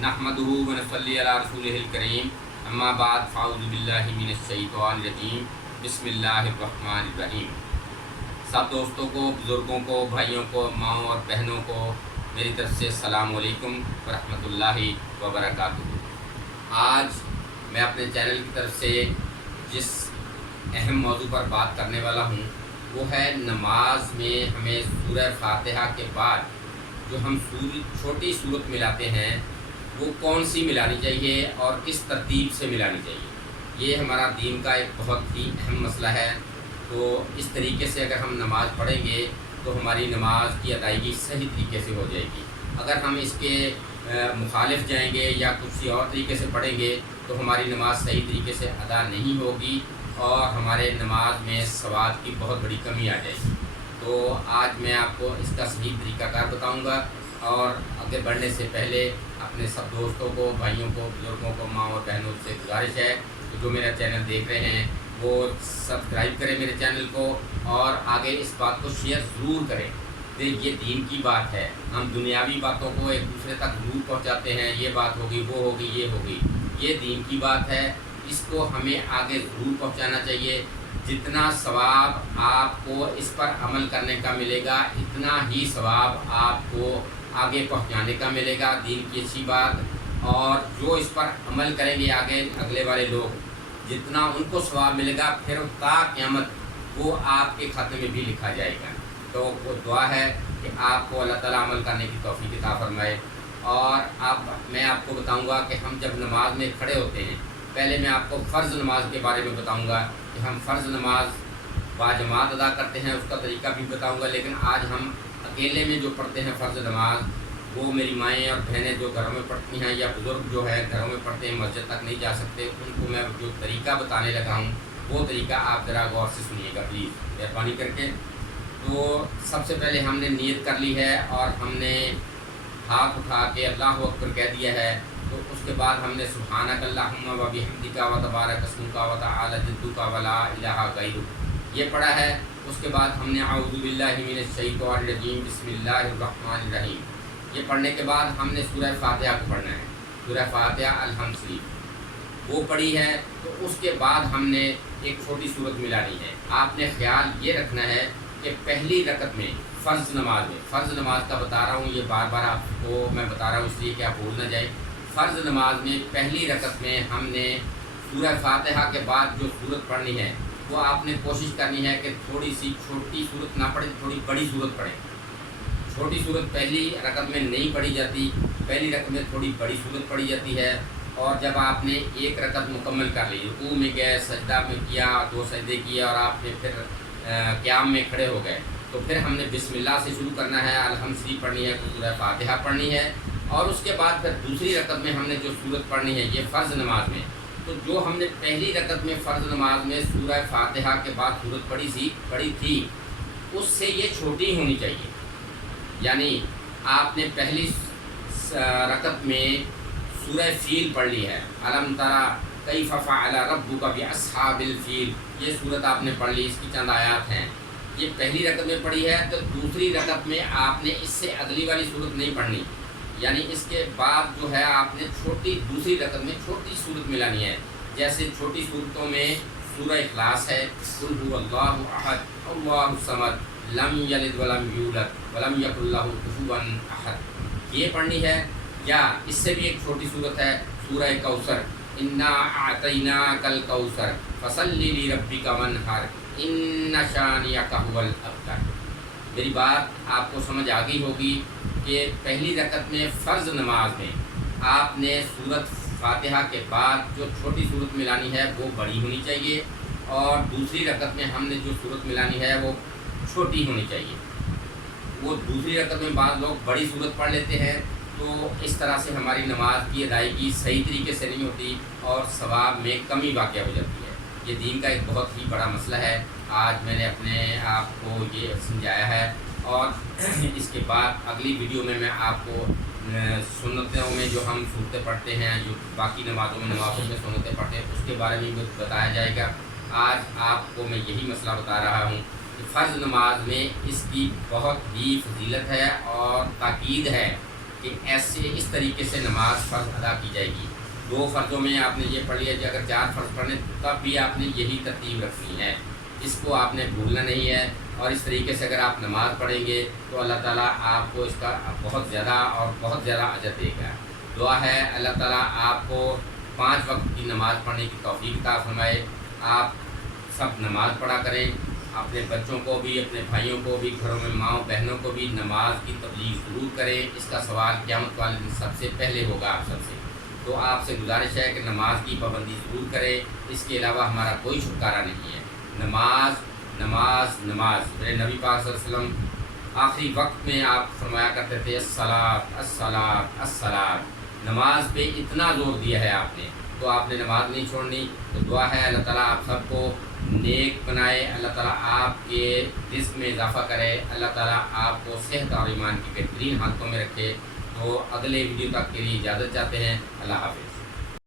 नहमदुहु व नसल्ली अला रसूलिहिल करीम अम्मा बाद फ़ाऊज़ु बिल्लाहि मिनश शैतानिर रजीम बिस्मिल्लाहिर रहमानिर रहीम। सब दोस्तों को, बुज़ुर्गों को, भाइयों को, माँओं और बहनों को मेरी तरफ से अस्सलामु अलैकुम व रहमतुल्लाहि व बरकातुहू। आज मैं अपने चैनल की तरफ से जिस अहम मौजू पर बात करने वाला हूँ वो है नमाज में हमें सूरह फातिहा के बाद जो हम छोटी सूरत मिलाते हैं वो कौन सी मिलानी चाहिए और किस तरतीब से मिलानी चाहिए। ये हमारा दीन का एक बहुत ही अहम मसला है। तो इस तरीके से अगर हम नमाज़ पढ़ेंगे तो हमारी नमाज की अदायगी सही तरीके से हो जाएगी। अगर हम इसके मुखालिफ जाएंगे या किसी और तरीके से पढ़ेंगे तो हमारी नमाज सही तरीके से अदा नहीं होगी और हमारे नमाज में सवाब की बहुत बड़ी कमी आ जाएगी। तो आज मैं आपको इसका सही तरीक़ाकार बताऊंगा और आगे बढ़ने से पहले अपने सब दोस्तों को, भाइयों को, बुजुर्गों को, माँ और बहनों से गुजारिश है कि जो मेरा चैनल देख रहे हैं वो सब्सक्राइब करें मेरे चैनल को और आगे इस बात को शेयर ज़रूर करें। तो ये दीन की बात है, हम दुनियावी बातों को एक दूसरे तक ज़रूर पहुँचाते हैं, ये बात होगी, वो होगी, ये होगी। ये दीन की बात है, इसको हमें आगे ज़रूर पहुँचाना चाहिए। जितना सवाब आपको इस पर अमल करने का मिलेगा इतना ही सवाब आपको आगे पहुंचाने का मिलेगा। दीन की अच्छी बात, और जो इस पर अमल करेंगे आगे अगले वाले लोग, जितना उनको सवाब मिलेगा फिर ता क़यामत वो आपके खाते में भी लिखा जाएगा। तो वो दुआ है कि आपको अल्लाह ताला अमल करने की तौफीक अता फरमाए। और अब मैं आपको बताऊँगा कि हम जब नमाज में खड़े होते हैं, पहले मैं आपको फ़र्ज़ नमाज के बारे में बताऊंगा कि हम फ़र्ज़ नमाज बाजमात अदा करते हैं, उसका तरीका भी बताऊंगा। लेकिन आज हम अकेले में जो पढ़ते हैं फ़र्ज़ नमाज, वो मेरी माएँ और बहनें जो घरों में पढ़ती हैं या बुज़ुर्ग जो है घरों में पढ़ते हैं, मस्जिद तक नहीं जा सकते, उनको मैं जो तरीका बताने लगा हूँ वो तरीका आप ज़रा गौर से सुनिएगा प्लीज़, मेहरबानी करके। तो सबसे पहले हमने नियत कर ली है और हमने हाथ उठा के अल्लाहु अकबर कह दिया है। तो उसके बाद हमने सुब्हानक अल्लाहुम्मा व बिहम्दिका व तबारक अस्मुका व तआला जद्दुका व ला इलाहा गैरुक ये पढ़ा है। उसके बाद हमने औज़ु बिल्लाहि मिनश शैतानिर रजीम बिस्मिल्लाहिर रहमानिर रहीम ये पढ़ने के बाद हमने सूरह फातिहा को पढ़ना है, सूरह फातिहा अल-हम्द शरीफ वो पढ़ी है। तो उसके बाद हमने एक छोटी सूरत मिलानी है। आपने ख्याल ये रखना है कि पहली रकत में फ़र्ज़ नमाज में, फ़र्ज़ नमाज का बता रहा हूँ, ये बार बार आपको मैं बता रहा हूँ इसलिए कि आप भूल ना जाए। फ़र्ज़ नमाज में पहली रकत में हमने सूरह फातिहा के बाद जो सूरत पढ़नी है वो आपने कोशिश करनी है कि थोड़ी सी छोटी सूरत ना पढ़े, थोड़ी बड़ी सूरत पढ़े। छोटी सूरत पहली रकत में नहीं पढ़ी जाती, पहली रकत में थोड़ी बड़ी सूरत पढ़ी जाती है। और जब आपने एक रकत मुकम्मल कर ली, रुकू में गए, सजदा में किया, 2 सजदे किए और आपने फिर क़याम में खड़े हो गए, तो फिर हमने बिस्मिल्लाह से शुरू करना है, अल-हम्द शरीफ पढ़नी है, सूरह फातिहा पढ़नी है। और उसके बाद फिर दूसरी रकत में हमने जो सूरत पढ़नी है ये फ़र्ज़ नमाज में, तो जो हमने पहली रकत में फ़र्ज़ नमाज में सूरह फातिहा के बाद सूरत पढ़ी थी उससे ये छोटी होनी चाहिए। यानी आपने पहली रकत में सूरह फ़ील पढ़ ली है, अलम तरा कैफ़ फ़अल रब्बुका बिअस्हाबिल फ़ील, ये सूरत आपने पढ़ ली, इसकी चंद आयात हैं। ये पहली रकत में पढ़ी है, तो दूसरी रकत में आपने इससे अगली वाली सूरत नहीं पढ़नी। यानी इसके बाद जो है आपने दूसरी रकत में छोटी सूरत मिलानी है। जैसे छोटी सूरतों में सूरह इखलास है, कुल हुवल्लाहु अहद अल्लाहु समद लम यलिद वलम यूलद वलम यकुल लहू कुफुवन अहद, ये पढ़नी है। या इससे भी एक छोटी सूरत है सूरह कौसर, इन्ना अअतैनाकल कौसर फसल्लि लिरब्बिका वन्हर इन्ना शानियका हुवल अबतर। मेरी बात आपको समझ आ गई होगी कि पहली रकत में फ़र्ज़ नमाज में आपने सूरत फातिहा के बाद जो छोटी सूरत मिलानी है वो बड़ी होनी चाहिए और दूसरी रकत में हमने जो सूरत मिलानी है वो छोटी होनी चाहिए। वो दूसरी रकत में बाद लोग बड़ी सूरत पढ़ लेते हैं, तो इस तरह से हमारी नमाज की अदायगी सही तरीके से नहीं होती और सवाब में कमी वाक़या हो जाती है। ये दीन का एक बहुत ही बड़ा मसला है। आज मैंने अपने आप को ये समझाया है और इसके बाद अगली वीडियो में मैं आपको सुन्नतों में जो हम सूरतें पढ़ते हैं, जो बाकी नमाज़ों में सुन्नतें पढ़ते हैं, उसके बारे में भी बताया जाएगा। आज आपको मैं यही मसला बता रहा हूँ कि फ़र्ज़ नमाज में इसकी बहुत ही फजीलत है और ताकीद है کہ ایسے اس طریقے سے نماز فرض ادا کی جائے گی۔ 2 فرضوں میں آپ نے یہ پڑھ لیا کہ اگر 4 فرض پڑھنے تب بھی آپ نے یہی ترتیب رکھنی ہے، اس کو آپ نے بھولنا نہیں ہے۔ اور اس طریقے سے اگر آپ نماز پڑھیں گے تو اللہ تعالیٰ آپ کو اس کا بہت زیادہ اجر دے گا۔ دعا ہے اللہ تعالیٰ آپ کو 5 وقت کی نماز پڑھنے کی توفیق عطا فرمائے۔ آپ سب نماز پڑھا کریں، اپنے بچوں کو بھی، اپنے بھائیوں کو بھی، گھروں میں ماؤں بہنوں کو بھی نماز کی تبلیغ ضرور کریں۔ اس کا سوال قیامت والے دن سب سے پہلے ہوگا آپ سب سے۔ تو آپ سے گزارش ہے کہ نماز کی پابندی ضرور کریں، اس کے علاوہ ہمارا کوئی چھٹکارا نہیں ہے۔ نماز نماز نماز، میرے نبی پاک صلی اللہ علیہ وسلم آخری وقت میں آپ فرمایا کرتے تھے الصلاۃ الصلاۃ الصلاۃ، نماز پہ اتنا زور دیا ہے آپ نے، تو آپ نے نماز نہیں چھوڑنی۔ تو دعا ہے اللہ تعالیٰ آپ سب کو نیک بنائے، اللہ تعالیٰ آپ کے رزق میں اضافہ کرے، اللہ تعالیٰ آپ کو صحت اور ایمان کی بہترین حالتوں میں رکھے۔ تو اگلے ویڈیو تک کے لیے اجازت چاہتے ہیں، اللہ حافظ۔